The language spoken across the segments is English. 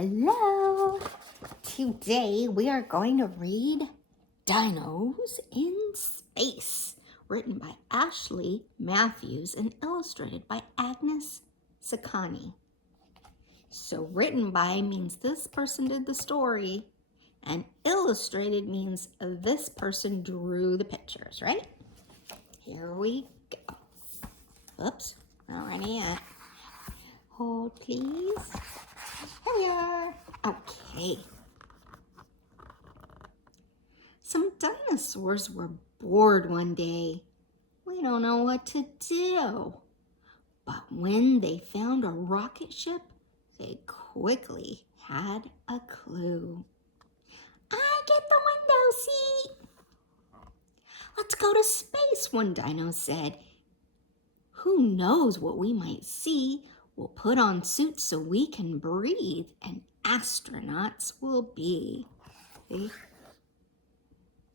Hello! Today we are going to read Dinos in Space, written by Ashley Matthews and illustrated by Agnes Sakani. So written by means this person did the story, and illustrated means this person drew the pictures, right? Here we go. Oops, not ready yet. Hold, please. Here we are. Okay. Some dinosaurs were bored one day. We don't know what to do. But when they found a rocket ship, they quickly had a clue. I get the window seat. Let's go to space, one dino said. Who knows what we might see? We'll put on suits so we can breathe, and astronauts will be. See?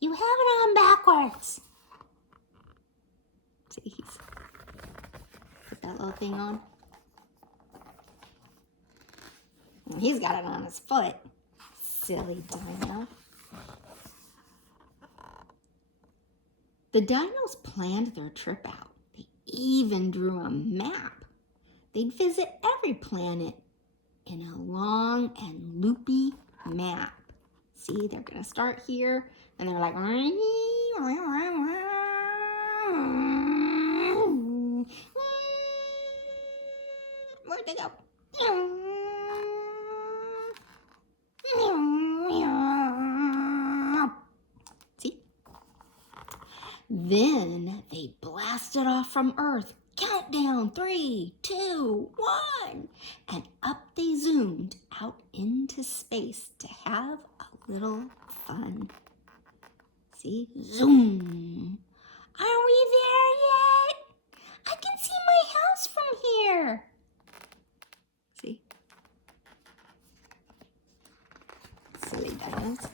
You have it on backwards. See, he's put that little thing on. And he's got it on his foot. Silly dino. The dinos planned their trip out. They even drew a map. They'd visit every planet in a long and loopy map. See, they're going to start here, and they're like, where'd they go? See? Then they blasted off from Earth. Countdown, 3, 2, 1. And up they zoomed out into space to have a little fun. See? Zoom. Are we there yet? I can see my house from here. See? Silly dinos.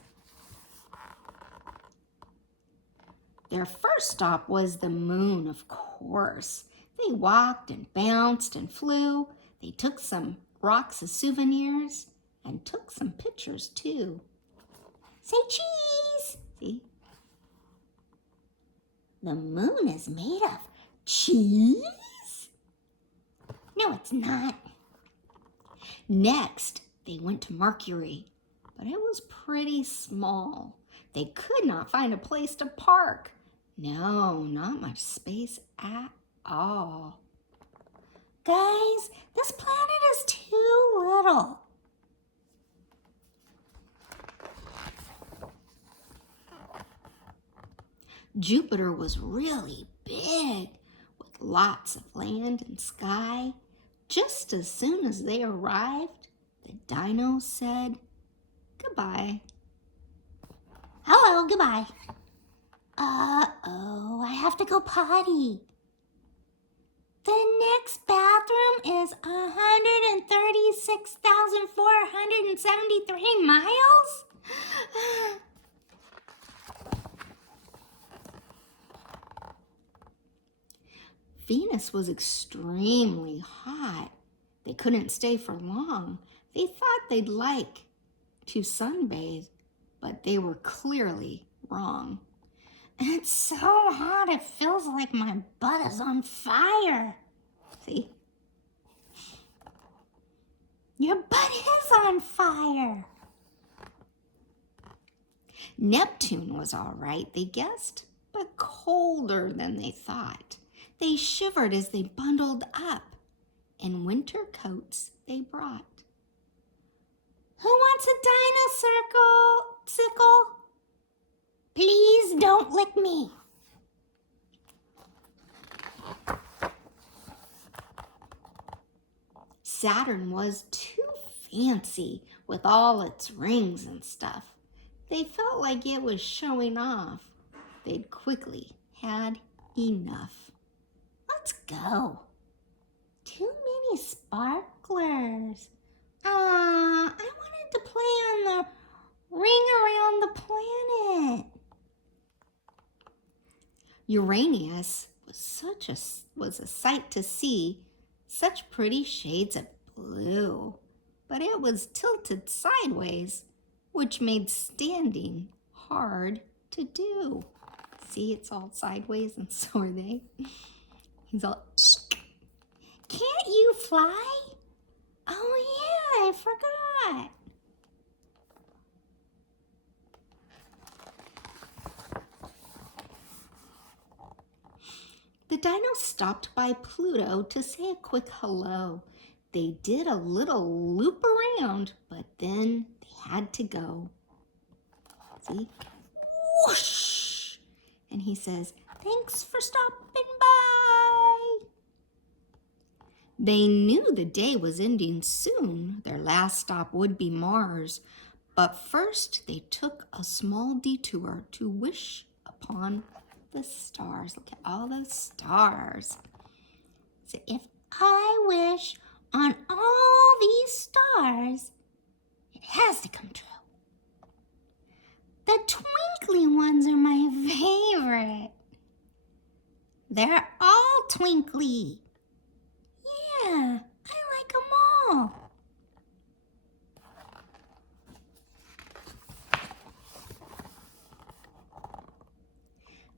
Their first stop was the moon, of course. They walked and bounced and flew. They took some rocks as souvenirs and took some pictures too. Say cheese! See? The moon is made of cheese? No, it's not. Next, they went to Mercury, but it was pretty small. They could not find a place to park. No, not much space at all. Guys, this planet is too little. Jupiter was really big, with lots of land and sky. Just as soon as they arrived, the dinos said goodbye. Hello, goodbye. Uh-oh, I have to go potty. The next bathroom is 136,473 miles? Venus was extremely hot. They couldn't stay for long. They thought they'd like to sunbathe, but they were clearly wrong. It's so hot, it feels like my butt is on fire. See? Your butt is on fire. Neptune was all right, they guessed, but colder than they thought. They shivered as they bundled up. In winter coats they brought. Who wants a sickle? Please don't lick me. Saturn was too fancy with all its rings and stuff. They felt like it was showing off. They'd quickly had enough. Let's go. Too many sparklers. I wanted to play on the ring around the planet. Uranus was a sight to see. Such pretty shades of blue. but it was tilted sideways, which made standing hard to do. See, it's all sideways and so are they. He's all, eek! Can't you fly? Oh yeah, I forgot. The dinos stopped by Pluto to say a quick hello. They did a little loop around, but then they had to go. See? Whoosh! And he says, thanks for stopping by. They knew the day was ending soon. Their last stop would be Mars. But first, they took a small detour to wish upon the stars. Look at all those stars. So if I wish on all these stars, it has to come true. The twinkly ones are my favorite. They're all twinkly. Yeah, I like them all.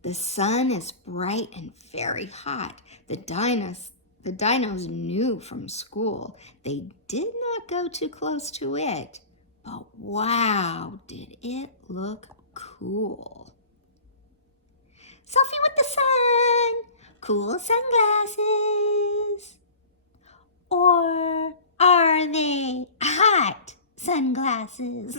The sun is bright and very hot. The dinos knew from school they did not go too close to it. But wow, did it look cool. Selfie with the sun, cool sunglasses. Or are they hot sunglasses?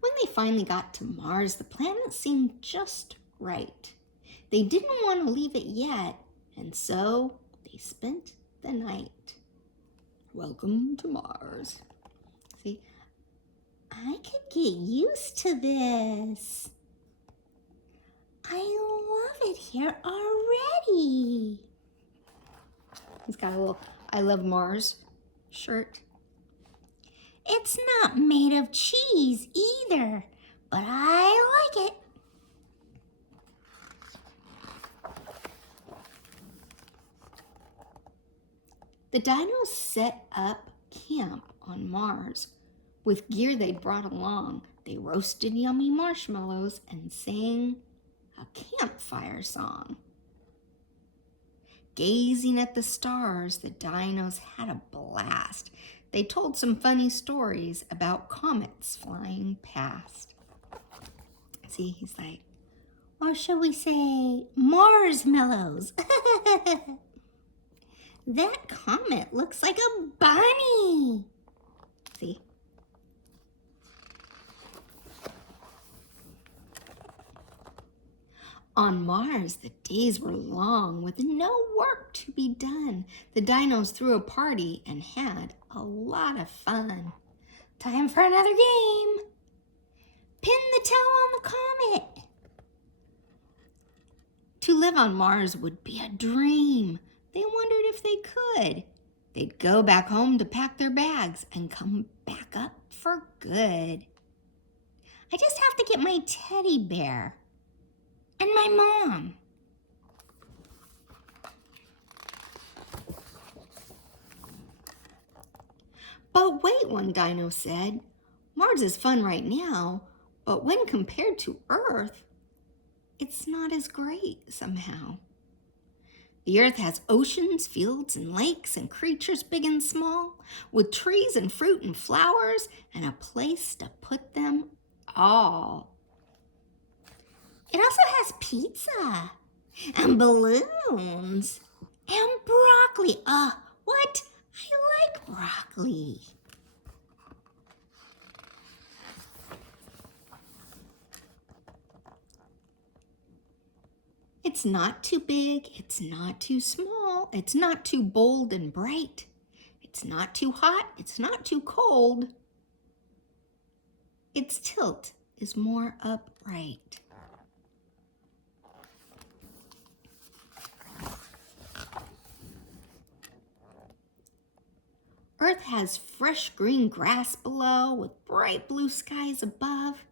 When they finally got to Mars, the planet seemed just right. They didn't want to leave it yet, and so they spent the night. Welcome to Mars. See, I could get used to this. I love it here already. He's got a little I Love Mars shirt. It's not made of cheese either, but I like it. The dinos set up camp on Mars. With gear they'd brought along, they roasted yummy marshmallows and sang a campfire song. Gazing at the stars, the dinos had a blast. They told some funny stories about comets flying past. See, he's like, or shall we say Marsmallows? That comet looks like a bunny. See? On Mars, the days were long with no work to be done. The dinos threw a party and had a lot of fun. Time for another game. Pin the tail on the comet. To live on Mars would be a dream. They wondered if they could. They'd go back home to pack their bags and come back up for good. I just have to get my teddy bear. And my mom. But wait, one dino said, Mars is fun right now, but when compared to Earth, it's not as great somehow. The Earth has oceans, fields, and lakes, and creatures big and small, with trees and fruit and flowers, and a place to put them all. It also has pizza and balloons and broccoli. What? I like broccoli. It's not too big, it's not too small, it's not too bold and bright. It's not too hot, it's not too cold. Its tilt is more upright. Earth has fresh green grass below with bright blue skies above,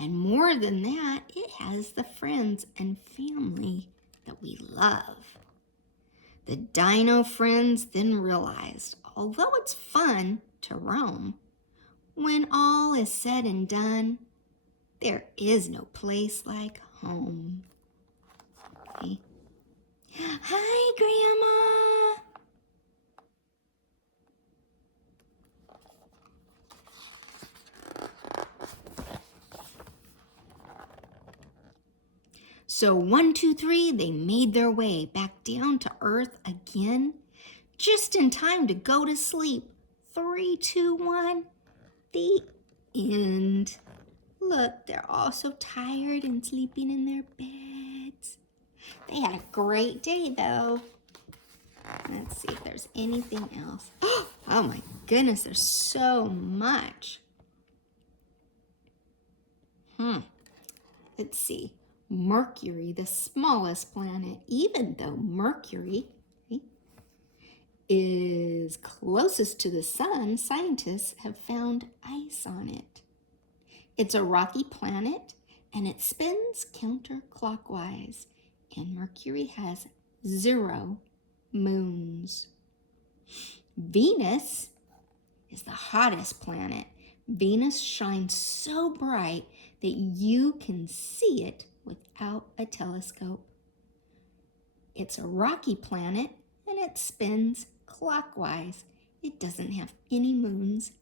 And more than that, it has the friends and family that we love. The dino friends then realized, although it's fun to roam, when all is said and done, there is no place like home. Okay. Hi, Grandma. So 1, 2, 3, they made their way back down to Earth again, just in time to go to sleep. 3, 2, 1, the end. Look, they're all so tired and sleeping in their beds. They had a great day, though. Let's see if there's anything else. Oh my goodness, there's so much. Let's see. Mercury, the smallest planet, even though Mercury is closest to the sun, scientists have found ice on it. It's a rocky planet and it spins counterclockwise, and Mercury has 0 moons. Venus is the hottest planet. Venus shines so bright that you can see it without a telescope. It's a rocky planet and it spins clockwise. It doesn't have any moons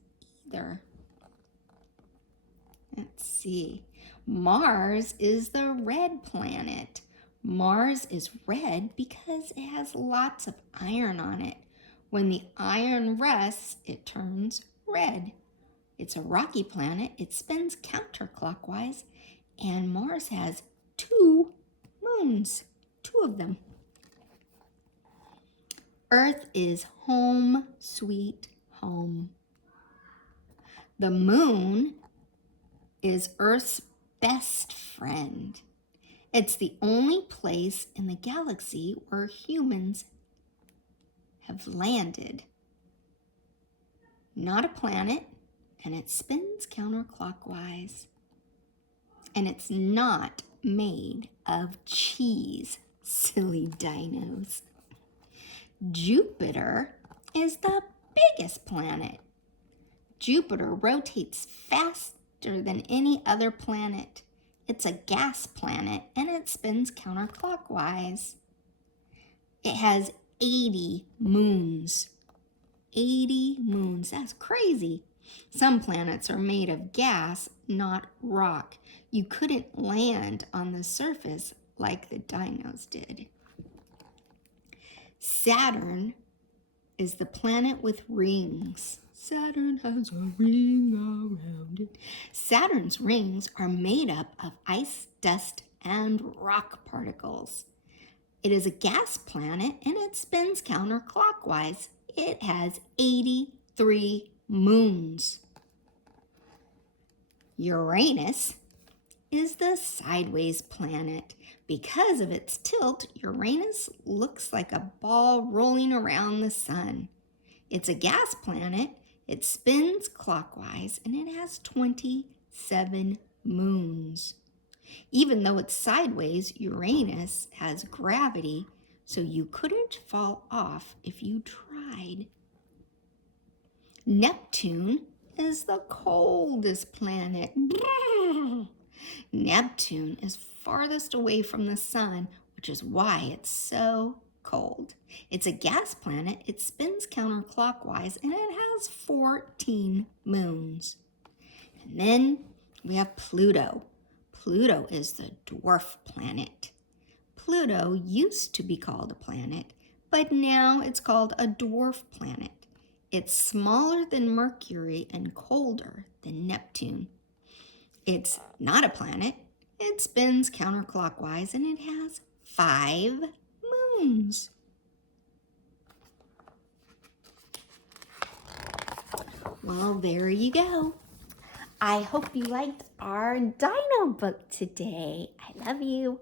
either. Let's see. Mars is the red planet. Mars is red because it has lots of iron on it. When the iron rusts, it turns red. It's a rocky planet. It spins counterclockwise, and Mars has 2 moons, 2 of them. Earth is home sweet home. The moon is Earth's best friend. It's the only place in the galaxy where humans have landed. Not a planet, and it spins counterclockwise. And it's not made of cheese, silly dinos. Jupiter is the biggest planet. Jupiter rotates faster than any other planet. It's a gas planet and it spins counterclockwise. It has 80 moons. 80 moons, that's crazy. Some planets are made of gas, not rock. You couldn't land on the surface like the dinos did. Saturn is the planet with rings. Saturn has a ring around it. Saturn's rings are made up of ice, dust, and rock particles. It is a gas planet and it spins counterclockwise. It has 83 moons. Uranus is the sideways planet. Because of its tilt, Uranus looks like a ball rolling around the sun. It's a gas planet. It spins clockwise and it has 27 moons. Even though it's sideways, Uranus has gravity, so you couldn't fall off if you tried. Neptune is the coldest planet. Neptune is farthest away from the sun, which is why it's so cold. It's a gas planet. It spins counterclockwise and it has 14 moons. And then we have Pluto. Pluto is the dwarf planet. Pluto used to be called a planet, but now it's called a dwarf planet. It's smaller than Mercury and colder than Neptune. It's not a planet. It spins counterclockwise and it has 5 moons. Well, there you go. I hope you liked our dino book today. I love you.